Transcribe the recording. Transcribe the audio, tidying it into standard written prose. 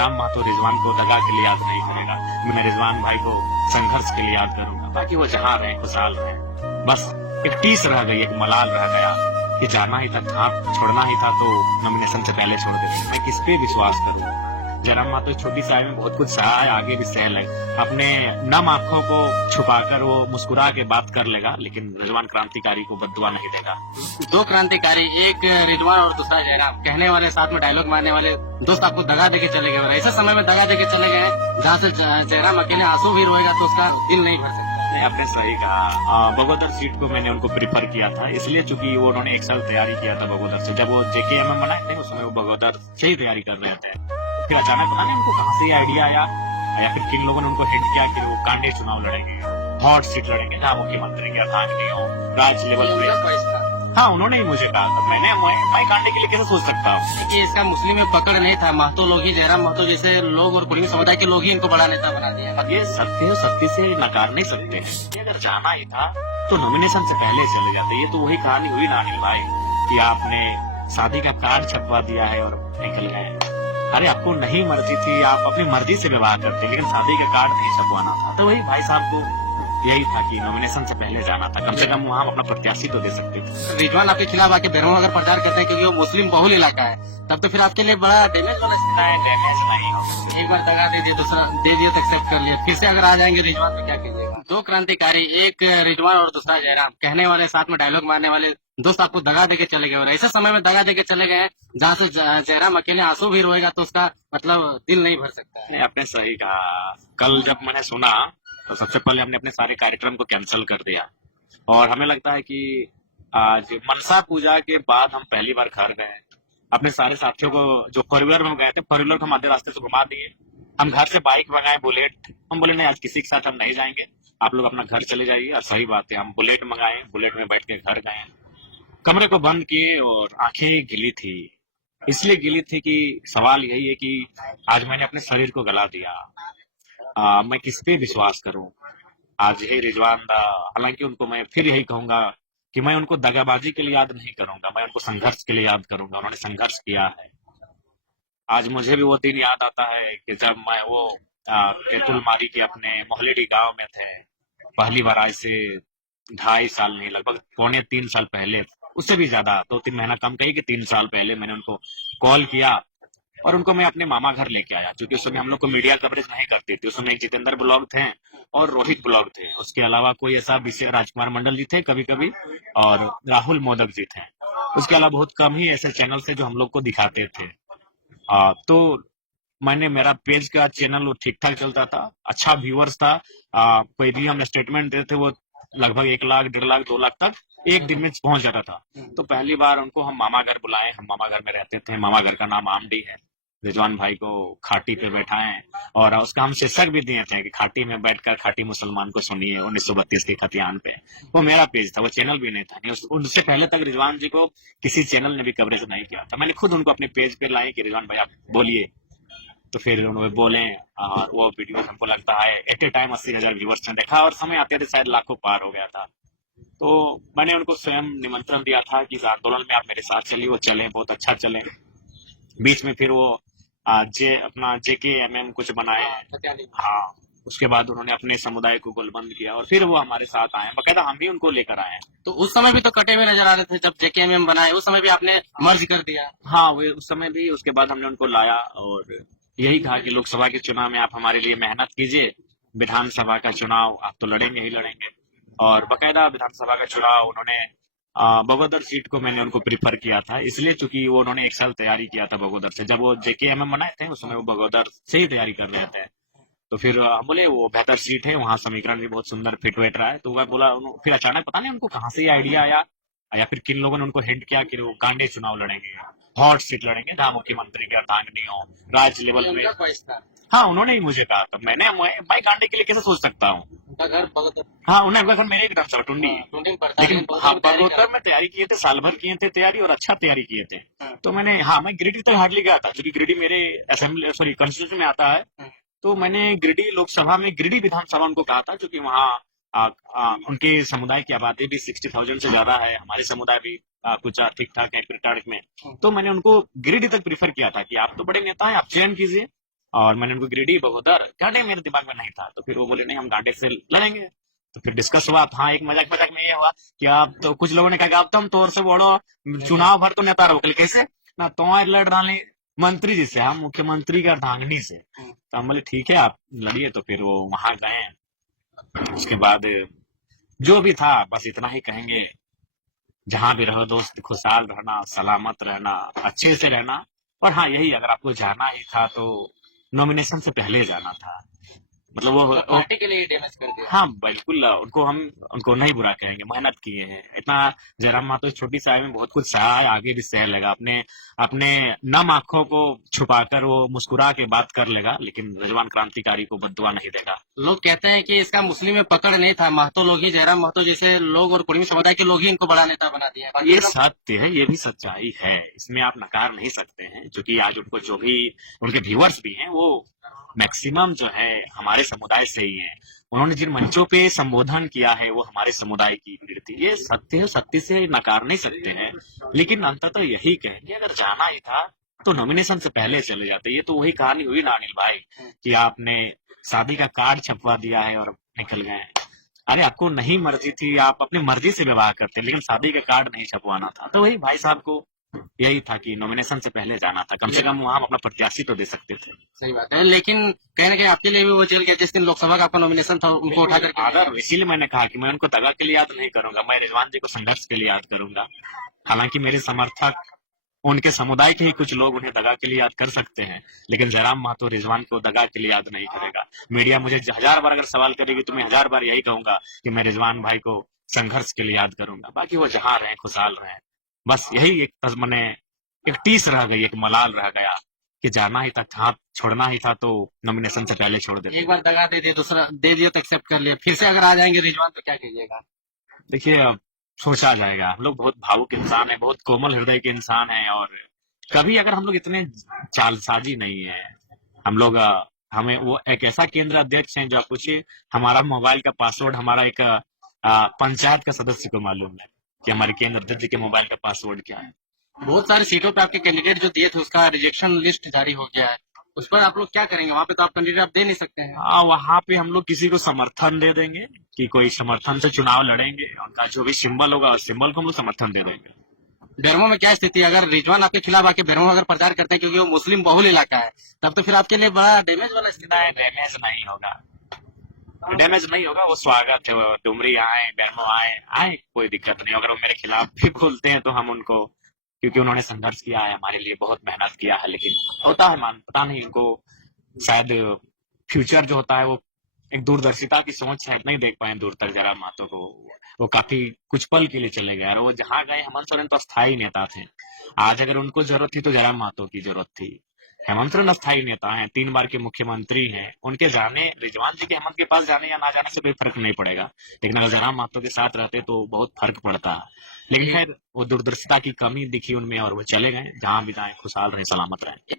जयराम महतो रिजवान को दगा के लिए याद नहीं करेगा। मैं रिजवान भाई को संघर्ष के लिए याद करूंगा। बाकी वो जहां रहे खुशहाल रहे। बस एक टीस रह गई, एक मलाल रह गया कि जाना ही था, छोड़ना ही था तो नॉमिनेशन से पहले छोड़ देते। मैं किस पे विश्वास करूं? जयराम महतो छोटी सी आयु में बहुत कुछ सहा है, आगे भी सह ले। अपने नम आंखों को छुपाकर वो मुस्कुरा के बात कर लेगा, लेकिन रिजवान क्रांतिकारी को बद्दुआ नहीं देगा। दो क्रांतिकारी, एक रिजवान और दूसरा जयराम, कहने वाले साथ में डायलॉग मारने वाले दोस्त आपको दगा देके चले गए और ऐसे समय में दगा देके चले गए जहाँ से जयराम अकेले आंसू भी रोएगा तो उसका दिल नहीं भर सकता। आपने सही कहा। बगोदर सीट को मैंने उनको प्रीफर किया था, इसलिए चूंकि वो उन्होंने एक साल तैयारी किया था बगोदर से। जब वो JKMM बनाए थे उस समय वो बगोदर से ही तैयारी कर रहे थे। फिर अचानक पता नहीं उनको कहाँ से ये आइडिया आया या फिर किन लोगों ने उनको हिंट किया कि वो कांडे चुनाव लड़ेंगे, हॉट सीट लड़ेंगे जहाँ मुख्यमंत्री के अर्धांगिनी हो, राज्य लेवल पे। हाँ, उन्होंने ही मुझे कहा था। मैं कांडे के लिए कैसे सोच सकता हूँ कि इसका मुस्लिम में पकड़ नहीं था। महतो लोग ही, जयराम महतो जैसे लोग और कुर्मी समुदाय के लोग ही इनको बड़ा नेता बना दिया। ये सत्य से नकार नहीं सकते हैं। अगर जाना ही था तो नॉमिनेशन से पहले चले जाते। ये तो वही कहानी हुई ना अनिल भाई कि आपने शादी का कार्ड छपवा दिया है और निकल गए। अरे आपको नहीं मर्जी थी, आप अपनी मर्जी से विवाह करते, लेकिन शादी का कार्ड नहीं छपवाना था। तो वही भाई साहब को यही था कि नॉमिनेशन से पहले जाना था, कम से कम वहाँ अपना प्रत्याशी तो दे सकते थे। रिजवान आपके खिलाफ आके बेरमो अगर प्रचार करते हैं क्योंकि वो मुस्लिम बहुल इलाका है, तब तो फिर आपके लिए बड़ा डैमेज वाला स्थिति है। डैमेज नहीं हो, एक बार दगा दे दिए, दूसरा दे दिए तो एक्सेप्ट कर लिए, फिर से अगर आ जाएंगे रिजवान तो क्या कीजिएगा? दो क्रांतिकारी, एक रिजवान और दूसरा जयराम, कहने वाले साथ में डायलॉग मारने वाले दोस्त आपको दगा देके चले गए और ऐसे समय में दगा देके चले गए जहाँ से जयराम अकेले आंसू भी रोएगा तो उसका मतलब दिल नहीं भर सकता। आपने सही कहा। कल जब मैंने सुना तो सबसे पहले हमने अपने सारे कार्यक्रम को कैंसिल कर दिया और हमें लगता है कि आज मनसा पूजा के बाद हम पहली बार घर गए। अपने सारे साथियों को जो फोर व्हीलर में गए थे, फोर व्हीलर को हम आधे रास्ते से घुमा दिए। हम घर से बाइक मंगाए, बुलेट। हम बोले नहीं, आज किसी के साथ हम नहीं जाएंगे, आप लोग अपना घर चले जाइए। और सही बात है, हम बुलेट मंगाए, बुलेट में बैठ के घर गए, कमरे को बंद किए और आंखें गिली थी। इसलिए गिली थी कि सवाल यही है कि आज मैंने अपने शरीर को गला दिया। मैं किस पे विश्वास करूं? आज ही रिजवान दा, हालांकि उनको मैं फिर यही कहूंगा कि मैं उनको दगाबाजी के लिए याद नहीं करूंगा, मैं उनको संघर्ष के लिए याद करूंगा। उन्होंने संघर्ष किया है। आज मुझे भी वो दिन याद आता है कि जब मैं वो तेतुलमारी के अपने मोहलेडी गांव में थे। पहली बार आज से 2.5 साल नहीं, लगभग 2.25 साल पहले, उससे भी ज्यादा, 2-3 महीना कम कही कि 3 साल पहले मैंने उनको कॉल किया और उनको मैं अपने मामा घर लेके आया। क्योंकि उस समय हम लोग को मीडिया कवरेज नहीं करती थी। उस समय जितेंद्र ब्लॉग थे और रोहित ब्लॉग थे, उसके अलावा कोई ऐसा अभिषेक राजकुमार मंडल जी थे कभी कभी, और राहुल मोदक जी थे। उसके अलावा बहुत कम ही ऐसे चैनल थे जो हम लोग को दिखाते थे। तो मैंने, मेरा पेज का चैनल वो ठीक ठाक चलता था, अच्छा व्यूअर्स था। कोई भी हम स्टेटमेंट देते वो लगभग 1 लाख, 1.5 लाख, 2 लाख तक एक दिन में पहुंच जाता था। तो पहली बार उनको हम मामा घर बुलाए। हम मामा घर में रहते थे, मामा घर का नाम आमडी है। रिजवान भाई को खाटी पे बैठाए और उसका हम शीर्षक भी दिए थे कि खाटी में बैठकर खाटी मुसलमान को सुनिए 1932 की खतियान पे। वो मेरा पेज था, वो चैनल भी नहीं था। उससे पहले तक रिजवान जी को किसी चैनल ने भी कवरेज नहीं किया था। मैंने खुद उनको अपने पेज पे लाए कि रिजवान भाई आप बोलिए। तो फिर उन्होंने बोले और वो वीडियो हमको लगता है एट ए टाइम 80,000 व्यूअर्स ने देखा और समय आते थे शायद लाखों पार हो गया था। तो मैंने उनको स्वयं निमंत्रण दिया था कि इस आंदोलन में आप मेरे साथ चलिए। वो चले, बहुत अच्छा चले। बीच में फिर वो अपना JKMM कुछ बनाए। हाँ, उसके बाद उन्होंने अपने समुदाय को गोलबंद किया और फिर वो हमारे साथ आए। बकायदा हम भी उनको लेकर आए। तो उस समय भी तो कटे हुए नजर आ रहे थे जब JKMM बनाए, उस समय भी आपने मर्ज कर दिया। हाँ, वो उस समय भी। उसके बाद हमने उनको लाया और यही कहा कि लोकसभा के चुनाव में आप हमारे लिए मेहनत कीजिए, विधानसभा का चुनाव आप तो लड़ेंगे ही लड़ेंगे। और बकायदा विधानसभा का चुनाव उन्होंने बगोदर सीट को मैंने उनको प्रीफर किया था, इसलिए चूंकि वो उन्होंने एक साल तैयारी किया था बगोदर से। जब वो JKMM बनाए थे उस समय वो बगोदर से ही तैयारी कर रहे थे। तो फिर हम बोले वो बेहतर सीट है, वहाँ समीकरण भी बहुत सुंदर फिट वेट रहा है। तो वह बोला, फिर अचानक पता नहीं उनको कहाँ से ये आइडिया आया या फिर किन लोगों ने उनको हिंट किया कि वो कांडे चुनाव लड़ेंगे, हॉट सीट लड़ेंगे जहाँ मुख्यमंत्री की अर्धांगिनी हो, राज्य लेवल पे। हाँ, उन्होंने ही मुझे कहा था। मैं कांडे के लिए कैसे सोच सकता हूँ? हाँ, उन्हें घर मेरे एकदम से टुंडी। लेकिन हाँ, बगोदर में तैयारी किए थे, साल भर किए थे तैयारी और अच्छा तैयारी किए थे। तो मैंने, हाँ, मैं गिरिडीह तक हार्डली गया था क्योंकि गिरिडीह मेरे असेंबली कॉन्स्टिट्यूशन में आता है। तो मैंने गिरिडीह लोकसभा में, गिरिडीह विधानसभा उनको कहा था क्योंकि वहाँ उनके समुदाय की आबादी भी 60,000 से ज्यादा है। हमारे समुदाय भी कुछ ठीक ठाक है क्रिटाड़ में। तो मैंने उनको गिरिडीह तक प्रीफर किया था कि आप तो बड़े नेता हैं, आप चयन कीजिए। और मैंने उनको गिरिडीह बगोदर कहने मेरे दिमाग में नहीं था, तो फिर वो बोले नहीं हम गांडे से लड़ेंगे। तो फिर डिस्कस हुआ, तो हाँ एक मजाक मजाक में ये हुआ कि आप तो कुछ लोगों ने कहा कि अब तुम तोर से बोलो चुनाव भर तो नेता रहो, कैसे ना तो लड़ डाले मंत्री जी से, हम मुख्यमंत्री का अर्धांगिनी से। तो हम बोले ठीक है आप लड़िए। तो फिर वो वहां गए। उसके बाद जो भी था बस इतना ही कहेंगे, जहां भी रहो दोस्त खुशहाल रहना, सलामत रहना, अच्छे से रहना। और हाँ यही अगर आपको जाना ही था तो नॉमिनेशन से पहले जाना था। मतलब वो पार्टी के लिए डैमेज कर दिया। हाँ बिल्कुल, उनको नहीं बुरा कहेंगे, मेहनत किए हैं इतना। जयराम महतो इस छोटी सी आयु में बहुत कुछ सहा है, आगे भी सह लेगा। अपने अपने नम आंखों को छुपाकर वो मुस्कुरा के बात कर लेगा, लेकिन रजवान क्रांतिकारी को बददुआ नहीं देगा। लोग कहते हैं कि इसका मुस्लिम में पकड़ नहीं था, महतो लोग ही, जयराम महतो जैसे लोग और कुर्मी समुदाय के लोग ही इनको बड़ा नेता बना दिया। ये सत्य है, ये भी सच्चाई है, इसमें आप नकार नहीं सकते हैं। क्योंकि आज उनको जो भी उनके व्यूअर्स भी हैं वो मैक्सिमम जो है हमारे समुदाय से ही है। उन्होंने जिन मंचों पे संबोधन किया है वो हमारे समुदाय की भीड़ थी। ये सत्य है, सत्य से नकार नहीं सकते हैं। लेकिन अंततः यही कहेंगे अगर जाना ही था तो नॉमिनेशन से पहले चले जाते। ये तो वही कहानी हुई ना अनिल भाई कि आपने शादी का कार्ड छपवा दिया है और निकल गए। अरे आपको नहीं मर्जी थी, आप अपनी मर्जी से विवाह करते, लेकिन शादी का कार्ड नहीं छपवाना था। तो वही भाई साहब को यही था कि नॉमिनेशन से पहले जाना था, कम से कम वहां अपना प्रत्याशी तो दे सकते थे। सही बात है, लेकिन कहीं ना कहीं आपके लिए भी वो जेल गया जिस दिन लोकसभा का आपका नॉमिनेशन था, उनको उठा करके। अगर इसीलिए मैंने कहा कि मैं उनको दगा के लिए याद नहीं करूंगा, मैं रिजवान जी को संघर्ष के लिए याद करूंगा। हालांकि मेरे समर्थक उनके समुदाय के ही कुछ लोग उन्हें दगा के लिए याद कर सकते हैं, लेकिन जयराम महतो रिजवान को दगा के लिए याद नहीं करेगा। मीडिया मुझे 1000 बार अगर सवाल करेगी तो मैं 1000 बार यही कहूंगा कि मैं रिजवान भाई को संघर्ष के लिए याद करूंगा। बाकी वो जहां रहे खुशहाल रहे, बस यही एक मैंने एक टीस रह गई, एक मलाल रह गया कि जाना ही था, छोड़ना ही था तो नॉमिनेशन से पहले छोड़ दे। एक बार दगा दे दिया, दूसरा दे दिया तो एक्सेप्ट कर लिया, फिर से अगर आ जाएंगे रिजवान तो क्या कीजिएगा? देखिए अब सोचा जाएगा। हम लोग बहुत भावुक इंसान है, बहुत कोमल हृदय के इंसान है, और कभी अगर हम लोग इतने चालसाजी नहीं है। हम लोग हमें वो एक ऐसा केंद्र अध्यक्ष है जो आप पूछिए हमारा मोबाइल का पासवर्ड हमारा एक पंचायत का सदस्य को मालूम है कि हमारे केंद्र अध्यक्ष के मोबाइल का पासवर्ड क्या है। बहुत सारी सीटों पे आपके कैंडिडेट जो दिए थे उसका रिजेक्शन लिस्ट जारी हो गया है, उस पर आप लोग क्या करेंगे? वहाँ पे तो आप कैंडिडेट आप दे नहीं सकते हैं। हाँ वहां पे हम लोग किसी को समर्थन दे देंगे कि कोई समर्थन से चुनाव लड़ेंगे, उनका जो भी सिंबल होगा उस सिंबल को हम लोग समर्थन दे देंगे। बेरमो में क्या स्थिति है? अगर रिजवान आपके खिलाफ आके बेरमो अगर प्रचार करते हैं, क्योंकि वो मुस्लिम बहुल इलाका है, तब तो फिर आपके लिए बड़ा डैमेज वाला स्थिति है। डैमेज नहीं होगा, डैमेज नहीं होगा, वो स्वागत है। वो डुमरी आए, बेरमो आए, कोई दिक्कत नहीं। अगर वो मेरे खिलाफ भी बोलते हैं तो हम उनको, क्योंकि उन्होंने संघर्ष किया है हमारे लिए, बहुत मेहनत किया है, लेकिन होता है पता नहीं उनको शायद फ्यूचर जो होता है वो एक दूरदर्शिता की सोच शायद नहीं देख पाए दूर तक। जयराम महतो को वो काफी कुछ पल के लिए चले गए, और वो जहां गए हेमंत सोरेन तो अस्थायी नेता थे। आज अगर उनको जरूरत थी तो जयराम महतो की जरूरत थी। हेमंत सोरेन अस्थायी नेता हैं, 3 बार के मुख्यमंत्री हैं, उनके जाने, रिजवान जी के हेमंत के पास जाने या ना जाने से कोई फर्क नहीं पड़ेगा, लेकिन अगर जयराम महतो के साथ रहते तो बहुत फर्क पड़ता। लेकिन खैर वो दूरदर्शिता की कमी दिखी उनमें और वो चले गए, जहां भी जाए खुशहाल रहे, सलामत रहे।